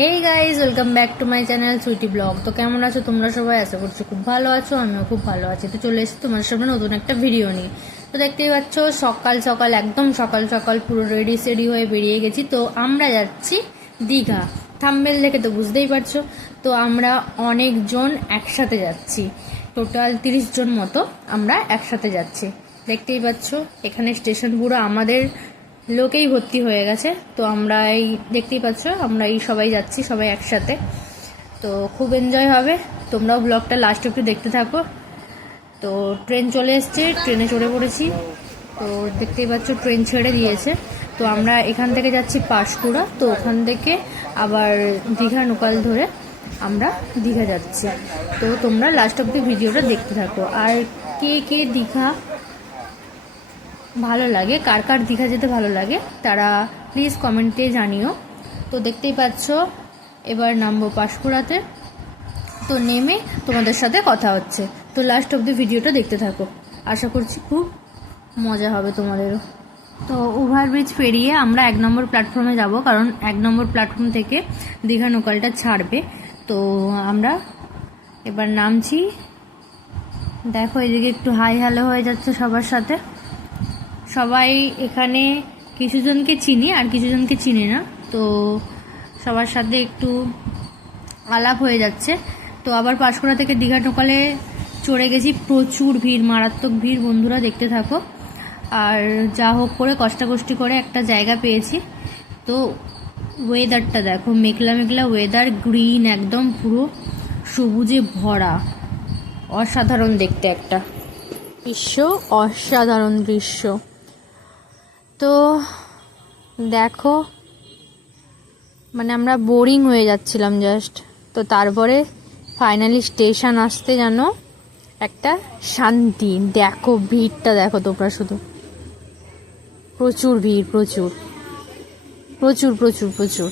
Hey guys, welcome back to my channel Sweety vlog. তো কেমন আছো তোমরা সবাই? আশা করছি খুব ভালো আছো, আমিও খুব ভালো আছি। তো চলে এসেছি তোমার সামনে নতুন একটা ভিডিও নিয়ে। তো দেখতেই পাচ্ছ সকাল সকাল, একদম সকাল সকাল পুরো রেডি সেডি হয়ে বেরিয়ে গেছি। তো আমরা যাচ্ছি দীঘা। থাম্বনেল দেখে তো বুঝতেই পারছো। তো আমরা অনেকজন একসাথে যাচ্ছি, টোটাল 30 জন মতো আমরা একসাথে যাচ্ছি। দেখতেই পাচ্ছ এখানে স্টেশন পুরো আমাদের লোকেই ভর্তি হয়ে গেছে। তো আমরা এই দেখতেই পাচ্ছ আমরা এই সবাই যাচ্ছি, সবাই একসাথে। তো খুব এনজয় হবে, তোমরাও ব্লগটা লাস্ট একটু দেখতে থাকো। তো ট্রেন চলে এসছে, ট্রেনে চড়ে পড়েছি। তো দেখতেই পাচ্ছ ট্রেন ছেড়ে দিয়েছে। তো আমরা এখান থেকে যাচ্ছি পাঁশকুড়া, তো ওখান থেকে আবার দীঘা লোকাল ধরে আমরা দীঘা যাচ্ছি। তো তোমরা লাস্ট অব্দি ভিডিওটা দেখতে থাকো। আর কে কে দীঘা ভালো লাগে, কার কার দীঘা যেতে ভালো লাগে, তারা প্লিজ কমেন্টে জানিও। তো দেখতেই পাচ্ছ এবার নামবো পাঁশকুড়াতে। তো নেমে তোমাদের সাথে কথা হচ্ছে। তো লাস্ট অব্দি ভিডিওটা দেখতে থাকো, আশা করছি খুব মজা হবে তোমাদেরও। তো ওভারব্রিজ পেরিয়ে আমরা 1 নম্বর প্ল্যাটফর্মে যাব, কারণ 1 নম্বর প্ল্যাটফর্ম থেকে দীঘা লোকালটা ছাড়বে। তো আমরা এবার নামছি। দেখো এদিকে একটু হাই হ্যালো হয়ে যাচ্ছে সবার সাথে। সবাই এখানে কিছুজনকে চিনি আর কিছুজনকে চিনি না, তো সবার সাথে একটু আলাপ হয়ে যাচ্ছে। তো আবার পাঁশকুড়া থেকে দীঘা লোকালে চড়ে গেছি, প্রচুর ভিড়, মারাত্মক ভিড়। বন্ধুরা দেখতে থাকো। আর যা হোক করে কষ্টাকষ্টি করে একটা জায়গা পেয়েছি। তো ওয়েদারটা দেখো, মেঘলা মেঘলা ওয়েদার, গ্রিন একদম পুরো সবুজে ভরা, অসাধারণ দেখতে একটা দৃশ্য, অসাধারণ দৃশ্য। তো দেখো মানে আমরা বোরিং হয়ে যাচ্ছিলাম জাস্ট। তো তারপরে ফাইনালি স্টেশন আসতে যেন একটা শান্তি। দেখো ভিড়টা দেখো তোমরা, শুধু প্রচুর ভিড়, প্রচুর প্রচুর প্রচুর প্রচুর।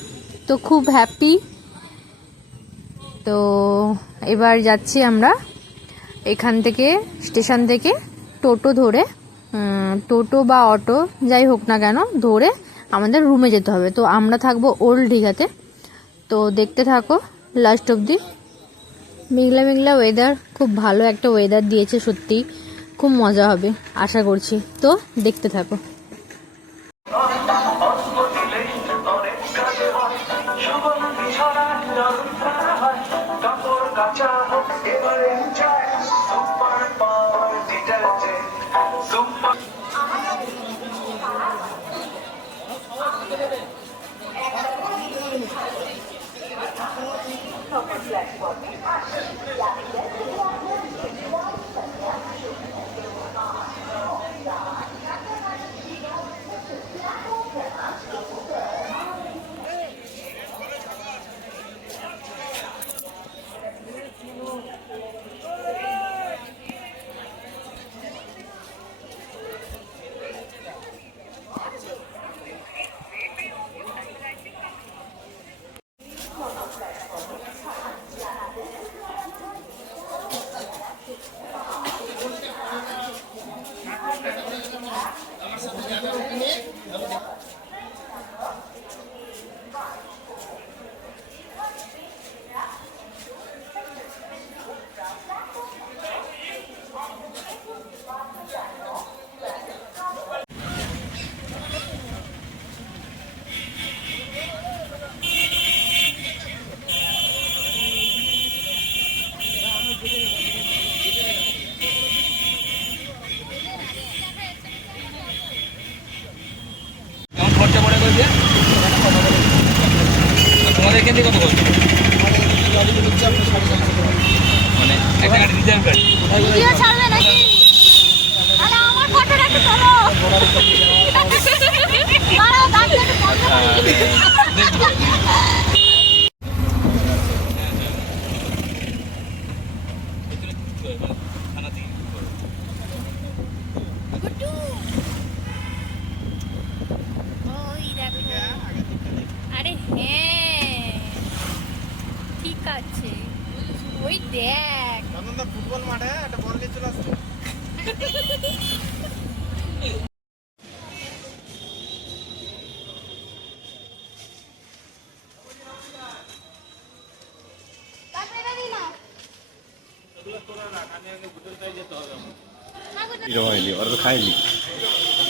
তো খুব হ্যাপি। তো এবার যাচ্ছি আমরা এখান থেকে, স্টেশন থেকে টোটো ধরে, টোটো বা অটো যাই হোক না কেন ধরে আমাদের রুমে যেতে হবে। তো আমরা থাকবো ওল্ড দীঘাতে। তো দেখতে থাকো লাস্ট অবধি। মেঘলা মেঘলা ওয়েদার, খুব ভালো একটা ওয়েদার দিয়েছে, সত্যি খুব মজা হবে আশা করছি। তো দেখতে থাকো। তোমাদের এখান থেকে কত খরচ? মানে একটা গাড়ি রিজার্ভ গাড়ি ভিডিও ছাড়বে নাকি? আরে আমার ফটোটা একটু তোলো। দাঁড়াও, দাঁড়িয়ে একটু ফটো গুড্ডু। ওই দেখো, আরে হ্যাঁ ঠিক আছে, ওই দেখ ফুটবল মাঠে একটা বল নিয়ে চলে আসছে। এরকম হয়নি, ওরা তো খায়নি।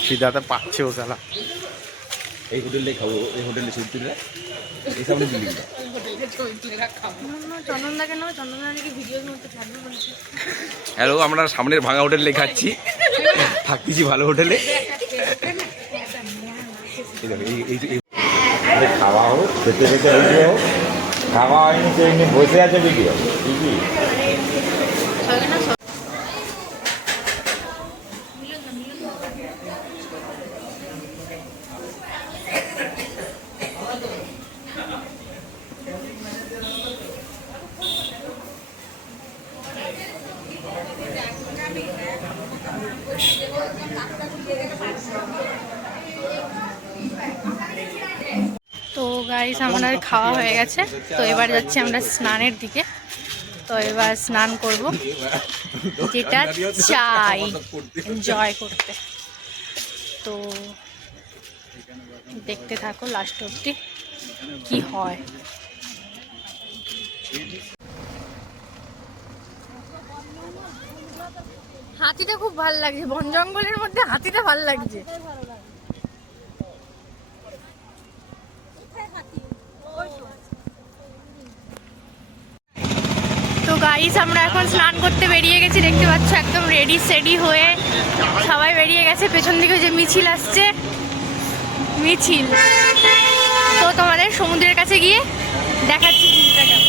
সিদ্ধার্থ পাচ্ছে ও সালা। এই হোটেলে খাবো, এই হোটেলে ছবি তুলে এই সামনে বিল্ডিং। হ্যালো, আমরা সামনের ভাঙা হোটেলে খাচ্ছি, থাকতেছি ভালো হোটেলে। খাওয়া হোক, খেতে খেতে ভিডিও হোক, খাওয়া হয়নি তো এমনি বসে আছে ভিডিও ঠিকই। তো গাইস আমাদের খাওয়া হয়ে গেছে, তো এবার যাচ্ছি আমরা স্নানের দিকে। তো এবার স্নান করব, যেটা চাই এনজয় করতে। তো দেখতে থাকো লাস্ট অবধি কি হয়। হাতিটা খুব ভালো লাগছে, বন জঙ্গলের মধ্যে হাতিটা ভালো লাগছে। তো গাইস আমরা এখন স্নান করতে বেরিয়ে গেছি, দেখতে পাচ্ছ একদম রেডি সেডি হয়ে সবাই বেরিয়ে গেছে। পেছন দিকে যে মিছিল আসছে, মিছিল। তো তোমাদের সমুদ্রের কাছে গিয়ে দেখাচ্ছি ভিউটা কেমন।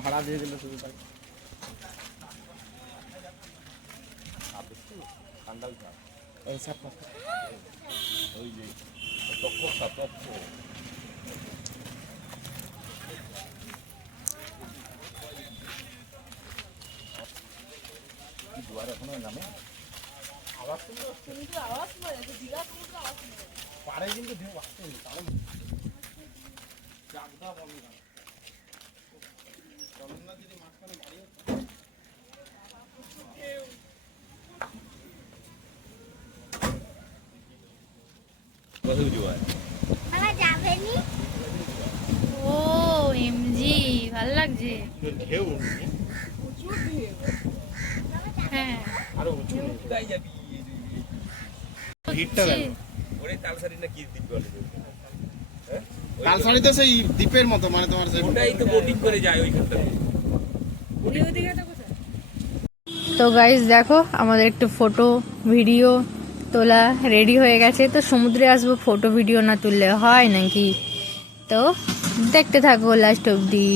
ভাড়া দিয়ে দিল শুধু তাই। পারে কিন্তু ঢেউ আসছে কারণ জাগদা বন্ধ জগন্নাথ যদি মাঝখানে দাঁড়িয়ে ও এমজি ভালো লাগছে। ঢেউ হ্যাঁ আরো উঁচু কোথায় যাবি? হিটটা দেখ। ওরে তালসারি না কি দ্বীপ বলে? তালসারি তো সেই দ্বীপের মতো, মানে তোমার সেই ওটাই তো বোটিং করে যায় ওইখানটা। তো গাইস দেখো আমাদের একটু ফটো ভিডিও তোলা রেডি হয়ে গেছে। তো সমুদ্রে আসবো, ফটো ভিডিও না তুললে হয় নাকি? তো দেখতে থাকো লাস্ট অবধি।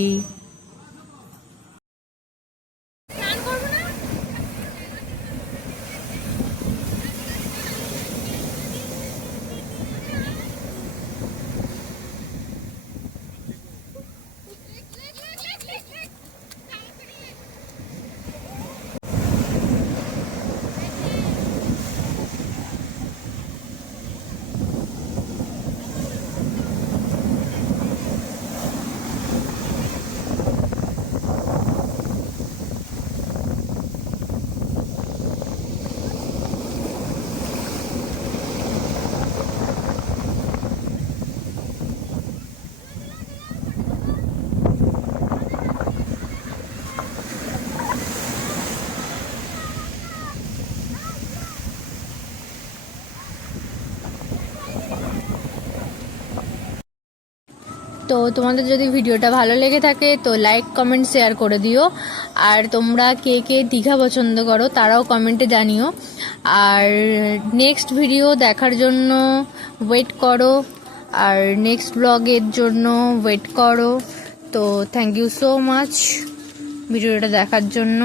তো তোমাদের যদি ভিডিওটা ভালো লেগে থাকে তো লাইক কমেন্ট শেয়ার করে দিও। আর তোমরা কে কে দীঘা পছন্দ করো তারাও কমেন্টে জানিও। আর নেক্সট ভিডিও দেখার জন্য ওয়েট করো, আর নেক্সট ব্লগের জন্য ওয়েট করো। তো থ্যাংক ইউ সো মাচ ভিডিওটা দেখার জন্য।